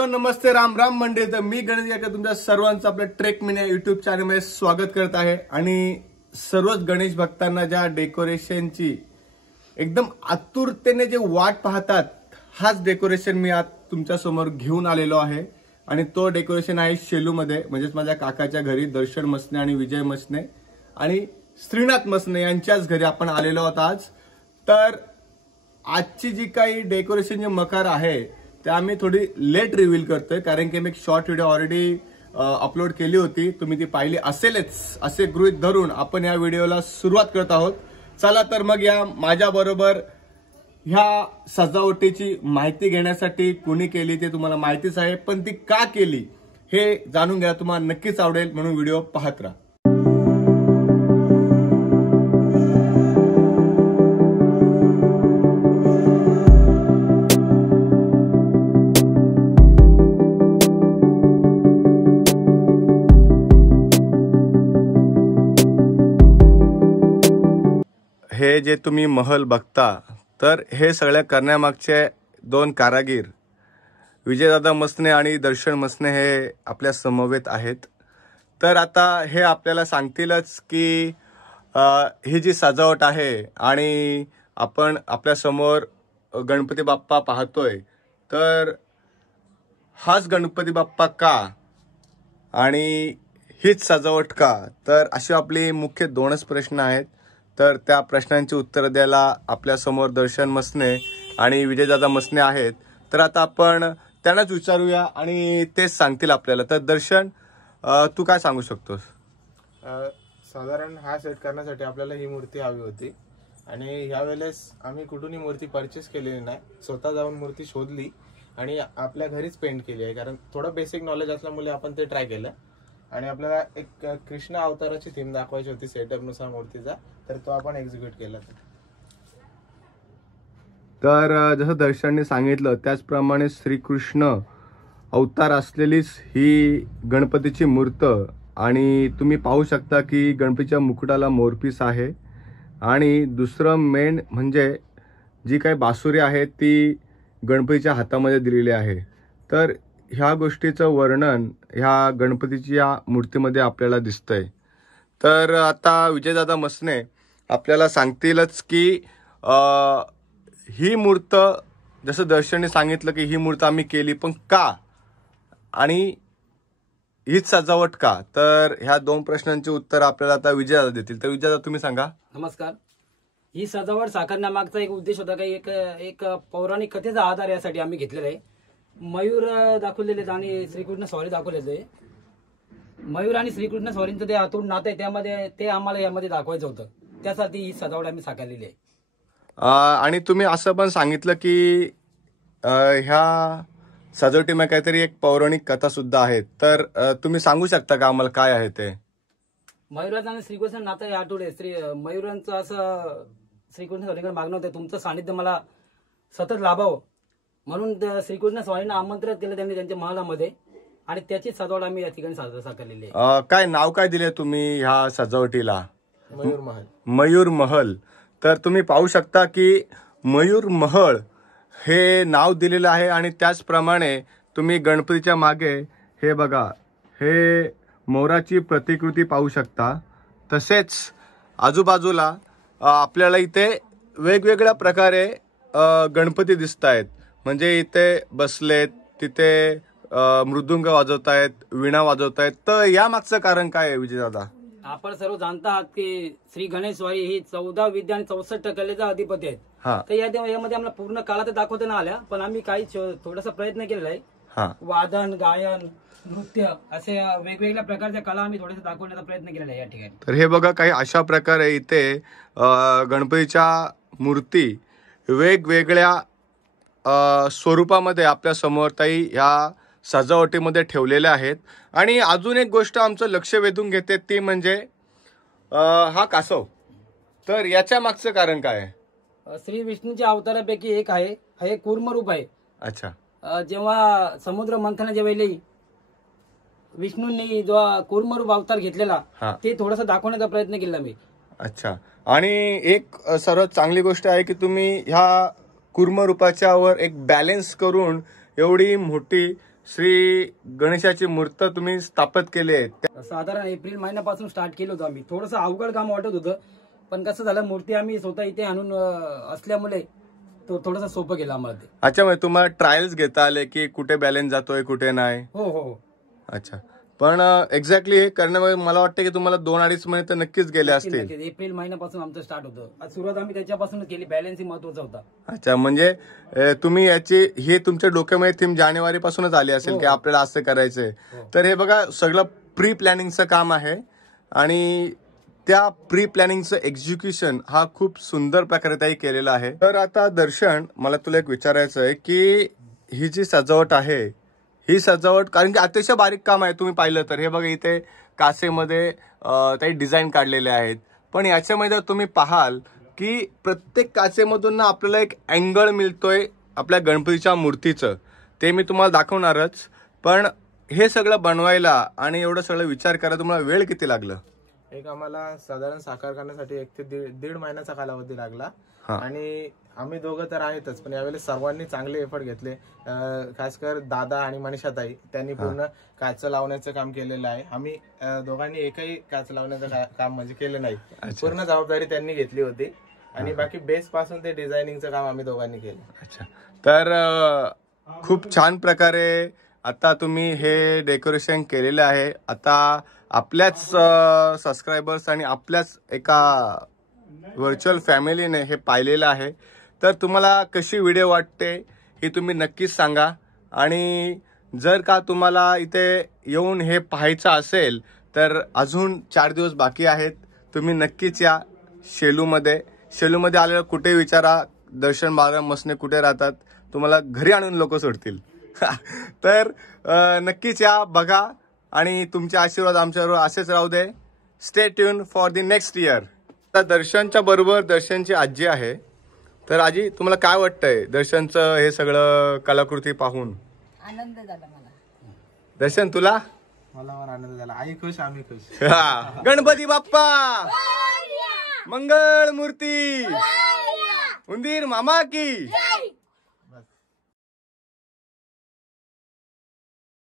Hello नमस्ते राम राम मंडळी. तर मी गणेश गायकवाड तुमच्या सर्वांचं आपल्या ट्रेक मिनी युट्यूब चॅनलमध्ये स्वागत करत आहे. आणि सर्वच गणेश भक्तांना ज्या डेकोरेशनची एकदम आतुरतेने जे वाट पाहतात, हाच डेकोरेशन मी आज तुमच्या समोर घेऊन आलेलो आहे. आणि तो डेकोरेशन आहे शेलूमध्ये, म्हणजेच माझ्या काकाच्या घरी. दर्शन मसने आणि विजय मसने आणि श्रीनाथ मसने यांच्याच घरी आपण आलेलो आहोत आज. तर आजची जी काही डेकोरेशन जे मकार आहे ते आम्ही थोडी लेट रिव्हील करतोय, कारण की मी एक शॉर्ट व्हिडिओ ऑलरेडी अपलोड केली होती, तुम्ही ती पाहिली असेलच असे गृहीत धरून आपण या व्हिडिओला सुरुवात करत आहोत. चला तर मग या माझ्या बरोबर ह्या सजावटीची माहिती घेण्यासाठी कुणी केली ते तुम्हाला माहितीच आहे, पण ती का केली हे जाणून घ्या. तुम्हाला नक्कीच आवडेल, म्हणून व्हिडिओ पाहत राहा. हे जे तुम्ही महल बघता, तर हे सगळ्या करण्यामागचे दोन कारागीर विजयदादा मसने आणि दर्शन मसने हे आपल्या समवेत आहेत. तर आता हे आपल्याला सांगतीलच की ही जी सजावट आहे आणि आपण आपल्या समोर गणपती बाप्पा पाहतोय, तर हाच गणपती बाप्पा का आणि हीच सजावट का, तर अशी आपली मुख्य दोनच प्रश्न आहेत. तर त्या प्रश्नांची उत्तर द्यायला आपल्या समोर दर्शन मसने आणि विजयदादा मसने आहेत. तर आता आपण त्यांनाच विचारूया आणि तेच सांगतील आपल्याला. तर दर्शन, तू काय सांगू शकतोस? साधारण हा सेट करण्यासाठी आपल्याला ही मूर्ती हवी होती आणि ह्यावेळेस आम्ही कुठूनही मूर्ती परचेस केलेली नाही, स्वतः जाऊन मूर्ती शोधली आणि आपल्या घरीच पेंट केली आहे. कारण थोडं बेसिक नॉलेज असल्यामुळे आपण ते ट्राय केलं आणि आपल्याला एक कृष्ण अवताराची थीम दाखवायची होती सेटअप नुसार मूर्तीचा, तर तो आपण एक्झिक्यूट केला. तर जसं दर्शनने सांगितलं त्याचप्रमाणे श्रीकृष्ण अवतार असलेलीच ही गणपतीची मूर्त. आणि तुम्ही पाहू शकता की गणपतीच्या मुकुटाला मोरपीस आहे. आणि दुसरं मेन म्हणजे जी काही बासुरी आहे ती गणपतीच्या हातामध्ये दिलेली आहे. तर ह्या गोष्टीचं वर्णन ह्या गणपतीच्या मूर्तीमध्ये आपल्याला दिसतंय. तर आता विजयदादा मसने आपल्याला सांगतीलच की ही मूर्त, जसं दर्शनने सांगितलं की ही मूर्त आम्ही केली, पण का आणि हीच सजावट का, तर ह्या दोन प्रश्नांची उत्तर आपल्याला आता विजयदादा देतील. तर विजयदादा तुम्ही सांगा. नमस्कार. ही सजावट साकारण्यामागचा एक उद्देश होता की एक पौराणिक कथेचा आधार यासाठी आम्ही घेतलेला आहे. मयूर दाखवलेले आणि श्रीकृष्ण स्वारी दाखवलेले. मयूर आणि श्रीकृष्ण स्वारींचं ते आतून नातं आहे, त्यामध्ये ते आम्हाला यामध्ये दाखवायचं होतं, त्यासाठी ही सजावट आम्ही साकारलेली आहे. आणि तुम्ही असं पण सांगितलं की ह्या सजावटीमध्ये काहीतरी एक पौराणिक कथा सुद्धा आहे. तर तुम्ही सांगू शकता का आम्हाला काय आहे ते? मयूराचं आणि श्रीकृष्ण नातं हे आठवडे. मयूरांचं असं श्रीकृष्ण स्वारींकडे मागणं होतं, तुमचं सानिध्य मला सतत लाभावं, म्हणून श्रीकृष्ण स्वारींना आमंत्रित केलं त्यांनी त्यांच्या महालामध्ये, आणि त्याची सजावट आम्ही या ठिकाणी साकारलेली आहे. काय नाव काय दिले तुम्ही ह्या सजावटीला? मयूर महल. मयूर महल. तर तुम्ही पाहू शकता की मयूर महल हे नाव दिलेलं आहे. आणि त्याचप्रमाणे तुम्ही गणपतीच्या मागे हे बघा, हे मोराची प्रतिकृती पाहू शकता. तसेच आजूबाजूला आपल्याला इथे वेगवेगळ्या प्रकारे गणपती दिसत आहेत. म्हणजे इथे बसलेत, तिथे मृदुंग वाजवतायत, वीणा वाजवतायत. तर या मागचं कारण काय आहे विजयदादा? आपण सर्व जाणता आहात की श्री गणेश स्वारी ही 14 विद्या आणि 64 कलेचा अधिपती आहेत. तर यामध्ये आम्हाला पूर्ण काळात दाखवता न आल्या, पण आम्ही काही थोडासा प्रयत्न केलेला आहे. वादन, गायन, नृत्य असे वेगवेगळ्या प्रकारच्या कला आम्ही थोड्याशा दाखवण्याचा प्रयत्न केलेला आहे या ठिकाणी. तर हे बघा, काही अशा प्रकारे इथे गणपतीच्या मूर्ती वेगवेगळ्या स्वरूपामध्ये आपल्या समोर ताई ह्या सजावटीमध्ये ठेवलेल्या आहेत. आणि अजून एक गोष्ट आमचं लक्ष वेधून घेते ती म्हणजे हा कासव. तर याच्या मागचं कारण काय आहे? श्री विष्णूच्या अवतारापैकी एक आहे, हे कूर्म रूप आहे. अच्छा. जेव्हा समुद्र मंथनाच्या वेळी विष्णूंनी जो कूर्म रूप अवतार घेतलेला, ते थोडंसं दाखवण्याचा प्रयत्न केला मी. अच्छा. आणि एक सर्वात चांगली गोष्ट आहे की तुम्ही ह्या कूर्म रूपाच्या वर एक बॅलेन्स करून एवढी मोठी श्री गणेशाची मूर्त तुम्ही स्थापित केली आहे. साधारण एप्रिल महिन्यापासून स्टार्ट केलं होतं आम्ही. थोडंसं अवघड काम वाटत होतं, पण कसं झालं, मूर्ती आम्ही स्वतः इथे आणून असल्यामुळे थोडंसं सोपं केलं आम्हाला ते. अच्छा, म्हणजे तुम्हाला ट्रायल्स घेता आले की कुठे बॅलन्स जातोय कुठे नाही? हो हो. अच्छा, पण एक्झॅक्टली हे करण्यामध्ये मला वाटतं की तुम्हाला 2-2.5 महिने तर नक्कीच गेले असतील. एप्रिल महिन्यापासून आमचं स्टार्ट होतं. सुरुवात आम्ही त्याच्यापासूनच केली. बॅलन्स ही महत्वाचा होता. अच्छा, म्हणजे तुम्ही याची हे तुमच्या डोक्यामध्ये थीम जानेवारी पासूनच आली असेल की आपल्याला असं करायचंय. तर हे बघा, सगळं प्री प्लॅनिंगचं काम आहे आणि त्या प्री प्लॅनिंगचं एक्झिक्युशन हा खूप सुंदर प्रकारे त्याही केलेला आहे. तर आता दर्शन, मला तुला एक विचारायचं आहे की ही जी सजावट आहे, ही सजावट कारण की अतिशय बारीक काम आहे. तुम्ही पाहिलं तर हे बघा, इथे काचेमध्ये काही डिझाईन काढलेले आहेत, पण याच्यामध्ये तुम्ही पाहाल की प्रत्येक काचेमधून ना आपल्याला एक अँगल मिळतोय आपल्या गणपतीच्या मूर्तीचं. ते मी तुम्हाला दाखवणारच, पण हे सगळं बनवायला आणि एवढं सगळं विचार करायला तुम्हाला वेळ किती लागलं? एक आम्हाला साधारण साकार करण्यासाठी 1 ते दीड महिन्याचा कालावधी लागला. आणि आम्ही दोघं तर आहेतच, पण यावेळेस सर्वांनी चांगले एफर्ट घेतले. खासकर दादा आणि मनीषाताई, त्यांनी पूर्ण काच लावण्याचं काम केलेलं आहे. आम्ही दोघांनी एकही काच लावण्याचं काम म्हणजे केलं नाही. पूर्ण जबाबदारी त्यांनी घेतली होती आणि बाकी बेस पासून ते डिझायनिंगचं काम आम्ही दोघांनी केलं. अच्छा, तर खूप छान प्रकारे आता तुम्ही हे डेकोरेशन केलेलं आहे. आता आपल्याच सबस्क्रायबर्स आणि आपल्याच एका व्हर्च्युअल फॅमिलीने हे पाहिलेलं आहे. तर तुम्हाला कशी व्हिडिओ वाटते हे तुम्ही नक्कीच सांगा. आणि जर का तुम्हाला इथे येऊन हे पाहायचं असेल तर अजून 4 दिवस बाकी आहेत. तुम्ही नक्कीच या शेलूमध्ये. शेलूमध्ये आलेलं कुठे विचारा, दर्शन बाळराम मसने कुठे राहतात, तुम्हाला घरी आणून लोक सोडतील. तर नक्कीच या, बघा आणि तुमचे आशीर्वाद आमच्यावर असेच राहू दे. Stay tuned for the next year. आता दर्शनच्या बरोबर दर्शनची आजी आहे. तर आजी, तुम्हाला काय वाटतंय दर्शनचं हे सगळं कलाकृती पाहून? आनंद झाला मला. दर्शन, तुला? मला पण आनंद झाला. आई खुश, आम्ही खुश. गणपती बाप्पा मंगळ मूर्ती, उंदीर मामा की